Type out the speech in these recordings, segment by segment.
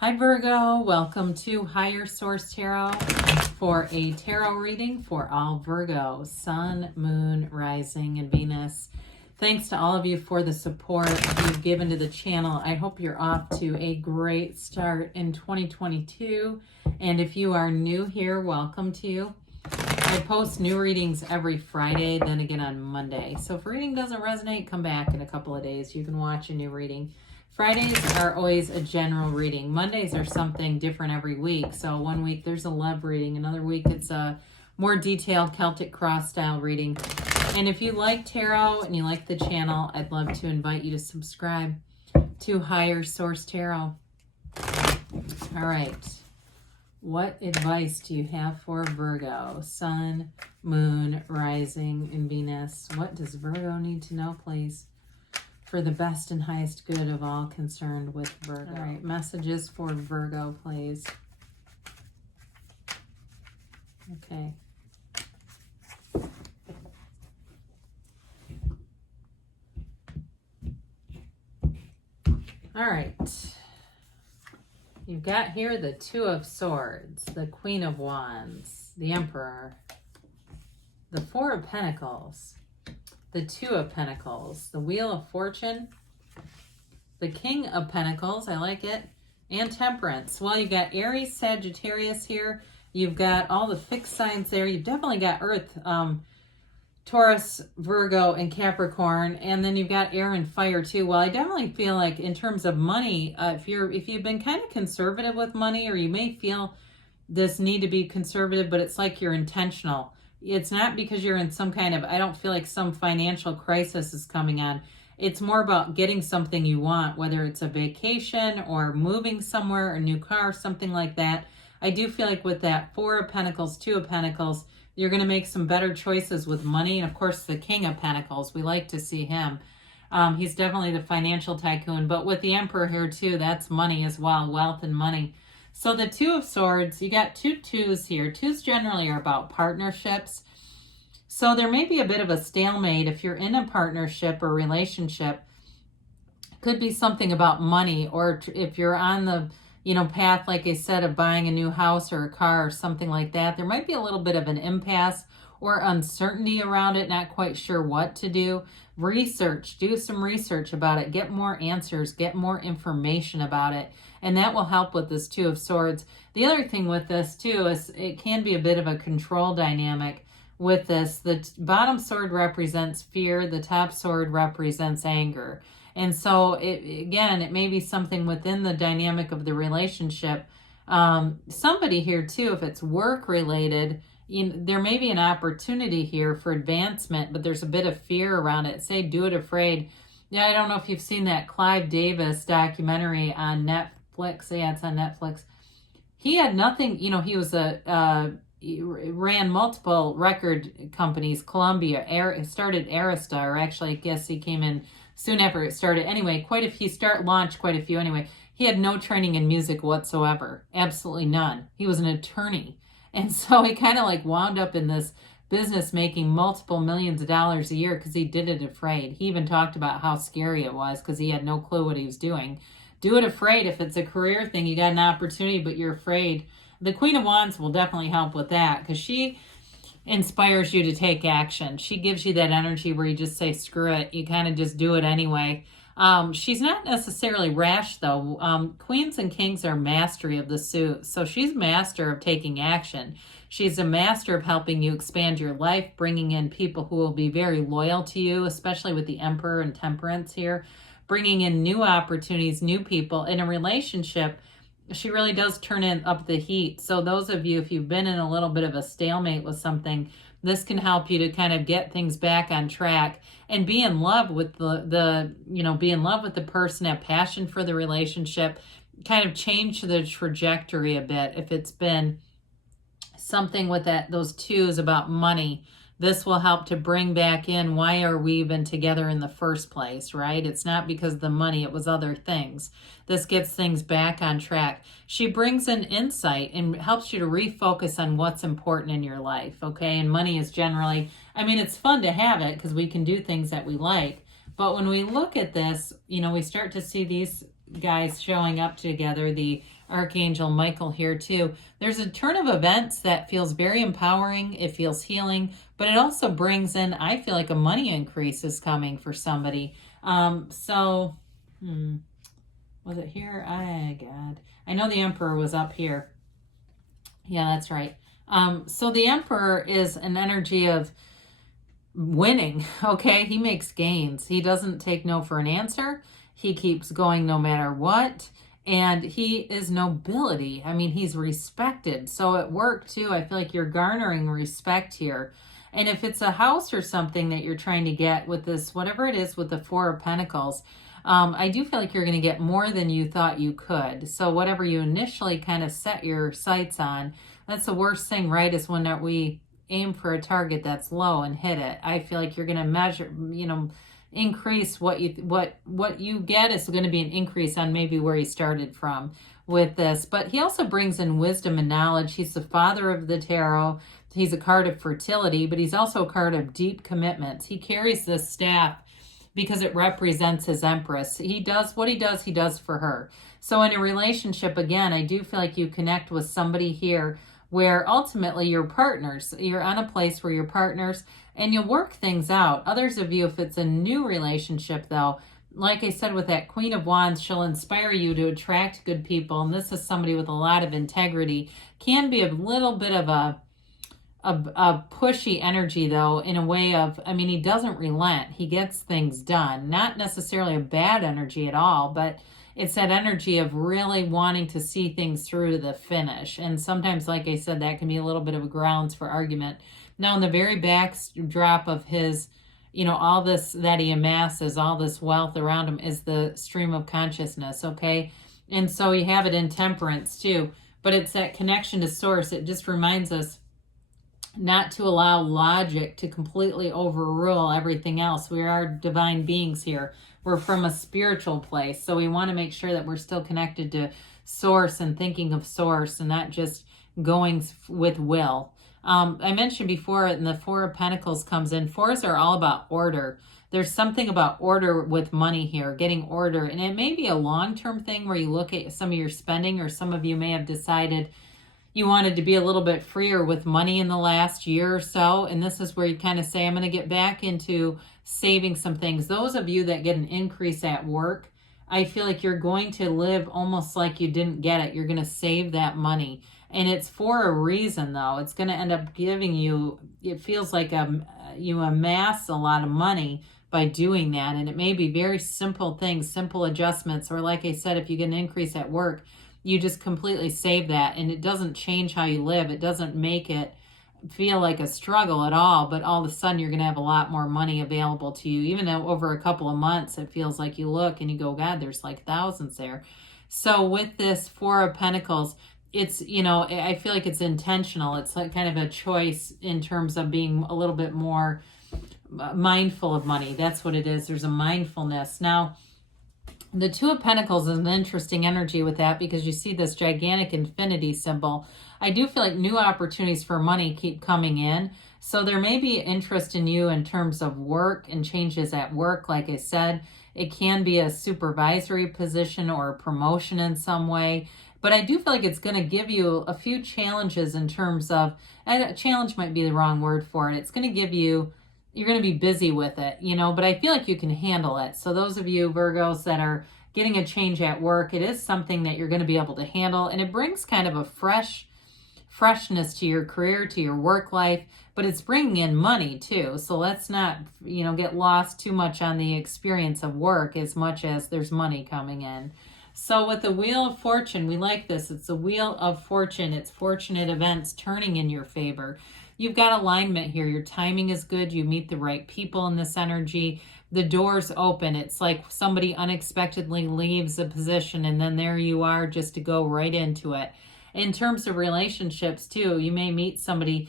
Hi Virgo, welcome to Higher Source Tarot for a tarot reading for all Virgo, Sun, Moon, Rising, and Venus. Thanks to all of you for the support you've given to the channel. I hope you're off to a great start in 2022. And if you are new here, welcome to you. I post new readings every Friday, then again on Monday. So if a reading doesn't resonate, come back in a couple of days. You can watch a new reading. Fridays are always a general reading. Mondays are something different every week. So one week there's a love reading. Another week it's a more detailed Celtic cross style reading. And if you like tarot and you like the channel, I'd love to invite you to subscribe to Higher Source Tarot. All right. What advice do you have for Virgo? Sun, Moon, Rising, and Venus. What does Virgo need to know, please? For the best and highest good of all concerned with Virgo. All right, messages for Virgo, please. Okay. All right. You've got here the Two of Swords, the Queen of Wands, the Emperor, the Four of Pentacles, the Two of Pentacles, the Wheel of Fortune, the King of Pentacles, I like it, and Temperance. Well, you've got Aries, Sagittarius here. You've got all the fixed signs there. You've definitely got Earth, Taurus, Virgo, and Capricorn. And then you've got air and fire too. Well, I definitely feel like in terms of money, if you've been kind of conservative with money, or you may feel this need to be conservative, but it's like you're intentional. It's not because you're in some kind of, I don't feel like some financial crisis is coming on. It's more about getting something you want, whether it's a vacation or moving somewhere, a new car, something like that. I do feel like with that Four of Pentacles, Two of Pentacles, you're going to make some better choices with money. And of course, the King of Pentacles, we like to see him. He's definitely the financial tycoon. But with the Emperor here too, that's money as well, wealth and money. So the Two of Swords, you got two twos here. Twos generally are about partnerships. So there may be a bit of a stalemate if you're in a partnership or relationship. It could be something about money, or if you're on the path, like I said, of buying a new house or a car or something like that, there might be a little bit of an impasse or uncertainty around it, not quite sure what to do. Do some research about it, get more answers, get more information about it, and that will help with this Two of Swords. The other thing with this too is it can be a bit of a control dynamic with this. The bottom sword represents fear, the top sword represents anger. And so it may be something within the dynamic of the relationship. Somebody here too, if it's work related, there may be an opportunity here for advancement, but there's a bit of fear around it. Say, Do It Afraid. Yeah, I don't know if you've seen that Clive Davis documentary on Netflix. Yeah, it's on Netflix. He had nothing, he was he ran multiple record companies, Columbia, started Arista, or actually I guess he came in soon after it started. Anyway, launched quite a few anyway. He had no training in music whatsoever. Absolutely none. He was an attorney. And so he kind of like wound up in this business making multiple millions of dollars a year because he did it afraid. He even talked about how scary it was because he had no clue what he was doing. Do it afraid. If it's a career thing, you got an opportunity, but you're afraid. The Queen of Wands will definitely help with that because she inspires you to take action. She gives you that energy where you just say, screw it. You kind of just do it anyway. She's not necessarily rash though. Queens and kings are mastery of the suit. So she's master of taking action. She's a master of helping you expand your life, bringing in people who will be very loyal to you, especially with the Emperor and Temperance here, bringing in new opportunities, new people in a relationship. She really does turn up the heat. So those of you, if you've been in a little bit of a stalemate with something, this can help you to kind of get things back on track and be in love with be in love with the person, have passion for the relationship, kind of change the trajectory a bit. If it's been something with those twos about money, this will help to bring back in, why are we even together in the first place, right? It's not because of the money, it was other things. This gets things back on track. She brings in insight and helps you to refocus on what's important in your life, okay? And money is generally, it's fun to have it because we can do things that we like. But when we look at this, we start to see these guys showing up together, the Archangel Michael here too. There's a turn of events that feels very empowering. It feels healing, but it also brings in, I feel like a money increase is coming for somebody. Was it here? God. I know the Emperor was up here. Yeah, that's right. So the Emperor is an energy of winning, okay? He makes gains. He doesn't take no for an answer. He keeps going no matter what. And he is nobility. I mean, he's respected. So at work too, I feel like you're garnering respect here. And if it's a house or something that you're trying to get with this, whatever it is with the Four of Pentacles, I do feel like you're going to get more than you thought you could. So whatever you initially kind of set your sights on, that's the worst thing, right? Is when we aim for a target that's low and hit it. I feel like you're going to measure, increase what you get is going to be an increase on maybe where you started from with this. But he also brings in wisdom and knowledge. He's the father of the tarot. He's a card of fertility, but he's also a card of deep commitments. He carries this staff because it represents his Empress. He does what he does for her. So in a relationship, again, I do feel like you connect with somebody here where ultimately you're partners. You're on a place where you're partners and you'll work things out. Others of you, if it's a new relationship though, like I said with that Queen of Wands, she'll inspire you to attract good people. And this is somebody with a lot of integrity. Can be a little bit of a pushy energy though, in a way of, I mean, he doesn't relent. He gets things done. Not necessarily a bad energy at all, but it's that energy of really wanting to see things through to the finish. And sometimes, like I said, that can be a little bit of a grounds for argument. Now, in the very backdrop of his, all this that he amasses, all this wealth around him is the stream of consciousness, okay? And so you have it in Temperance too, but it's that connection to source. It just reminds us not to allow logic to completely overrule everything else. We are divine beings here. We're from a spiritual place. So we want to make sure that we're still connected to source and thinking of source and not just going with will. I mentioned before, and the Four of Pentacles comes in. Fours are all about order. There's something about order with money here, getting order. And it may be a long-term thing where you look at some of your spending, or some of you may have decided you wanted to be a little bit freer with money in the last year or so. And this is where you kind of say, I'm going to get back into saving some things. Those of you that get an increase at work, I feel like you're going to live almost like you didn't get it. You're going to save that money. And it's for a reason, though. It's going to end up giving you, it feels like you amass a lot of money by doing that. And it may be very simple things, simple adjustments. Or like I said, if you get an increase at work, you just completely save that. And it doesn't change how you live. It doesn't make it feel like a struggle at all. But all of a sudden, you're going to have a lot more money available to you. Even though over a couple of months, it feels like you look and you go, God, there's like thousands there. So with this Four of Pentacles, it's, I feel like it's intentional. It's like kind of a choice in terms of being a little bit more mindful of money. That's what it is. There's a mindfulness. Now, the Two of Pentacles is an interesting energy with that because you see this gigantic infinity symbol. I do feel like new opportunities for money keep coming in. So there may be interest in you in terms of work and changes at work. Like I said, it can be a supervisory position or a promotion in some way. But I do feel like it's going to give you a few challenges in terms of, and challenge might be the wrong word for it. It's going to give you, you're going to be busy with it, but I feel like you can handle it. So those of you Virgos that are getting a change at work, it is something that you're going to be able to handle. And it brings kind of a freshness to your career, to your work life, but it's bringing in money too. So let's not, get lost too much on the experience of work as much as there's money coming in. So with the Wheel of Fortune, we like this. It's a Wheel of Fortune. It's fortunate events turning in your favor. You've got alignment here. Your timing is good. You meet the right people in this energy. The doors open. It's like somebody unexpectedly leaves a position and then there you are just to go right into it. In terms of relationships too, you may meet somebody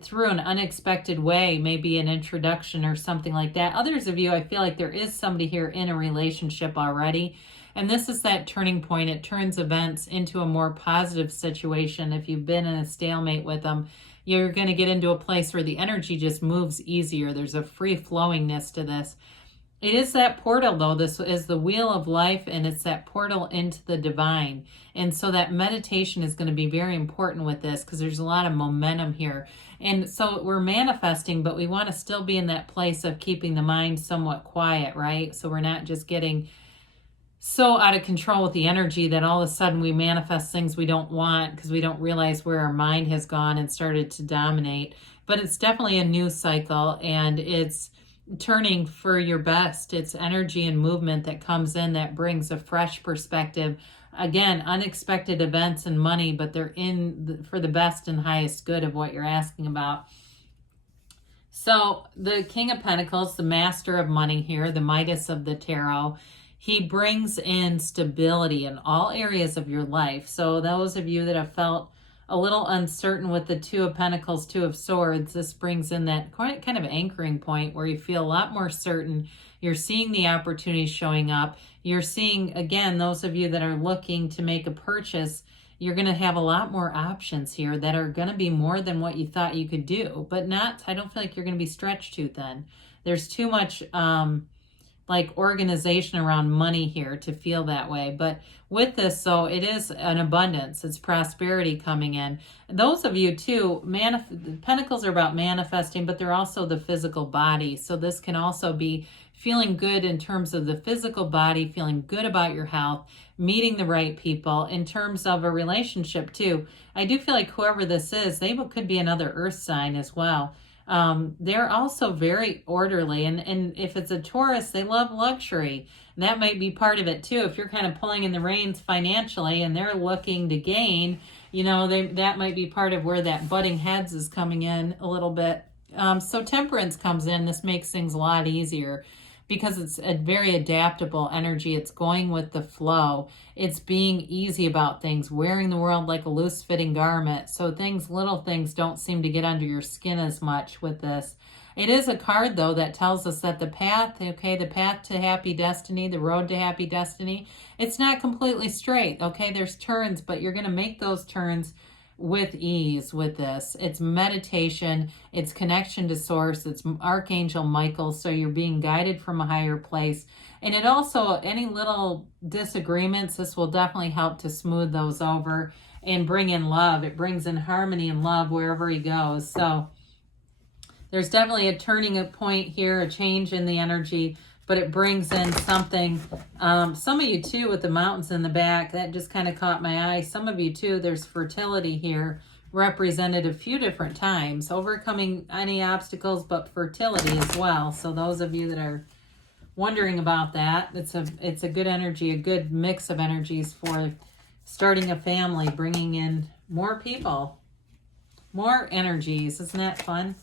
through an unexpected way, maybe an introduction or something like that. Others of you, I feel like there is somebody here in a relationship already. And this is that turning point. It turns events into a more positive situation. If you've been in a stalemate with them, you're going to get into a place where the energy just moves easier. There's a free flowingness to this. It is that portal, though. This is the wheel of life, and it's that portal into the divine. And so that meditation is going to be very important with this, because there's a lot of momentum here. And so we're manifesting, but we want to still be in that place of keeping the mind somewhat quiet, right? So we're not just getting so out of control with the energy that all of a sudden we manifest things we don't want because we don't realize where our mind has gone and started to dominate. But it's definitely a new cycle, and it's turning for your best. It's energy and movement that comes in that brings a fresh perspective. Again, unexpected events and money, but they're for the best and highest good of what you're asking about. So the King of Pentacles, the master of money here, the Midas of the tarot, he brings in stability in all areas of your life. So those of you that have felt a little uncertain with the Two of Pentacles, Two of Swords, this brings in that kind of anchoring point where you feel a lot more certain. You're seeing the opportunities showing up. You're seeing, again, those of you that are looking to make a purchase, you're going to have a lot more options here that are going to be more than what you thought you could do, but not, I don't feel like you're going to be stretched too thin. There's too much like organization around money here to feel that way. But with this, so it is an abundance. It's prosperity coming in. Those of you too, Pentacles are about manifesting, but they're also the physical body. So this can also be feeling good in terms of the physical body, feeling good about your health, meeting the right people. In terms of a relationship too, I do feel like whoever this is, they could be another earth sign as well. They're also very orderly, and if it's a Taurus, they love luxury. That might be part of it too. If you're kind of pulling in the reins financially and they're looking to gain, you know, that might be part of where that butting heads is coming in a little bit. So temperance comes in. This makes things a lot easier because it's a very adaptable energy. It's going with the flow. It's being easy about things, wearing the world like a loose-fitting garment. So little things don't seem to get under your skin as much with this. It is a card, though, that tells us that the path to happy destiny, the road to happy destiny, it's not completely straight, okay? There's turns, but you're going to make those turns with ease with this. It's meditation, it's connection to source, it's Archangel Michael, so you're being guided from a higher place. And it also, any little disagreements, this will definitely help to smooth those over and bring in love. It brings in harmony and love wherever he goes. So there's definitely a turning point here, a change in the energy, but it brings in something. Some of you too with the mountains in the back, that just kind of caught my eye. Some of you too, there's fertility here represented a few different times, overcoming any obstacles, but fertility as well. So those of you that are wondering about that, it's a good energy, a good mix of energies for starting a family, bringing in more people, more energies. Isn't that fun?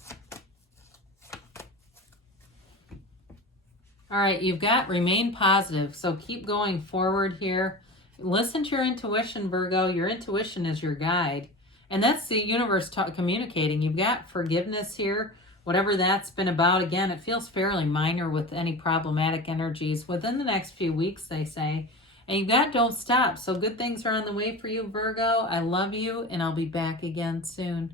All right, you've got remain positive. So keep going forward here. Listen to your intuition, Virgo. Your intuition is your guide. And that's the universe communicating. You've got forgiveness here, whatever that's been about. Again, it feels fairly minor with any problematic energies within the next few weeks, they say. And you've got don't stop. So good things are on the way for you, Virgo. I love you, and I'll be back again soon.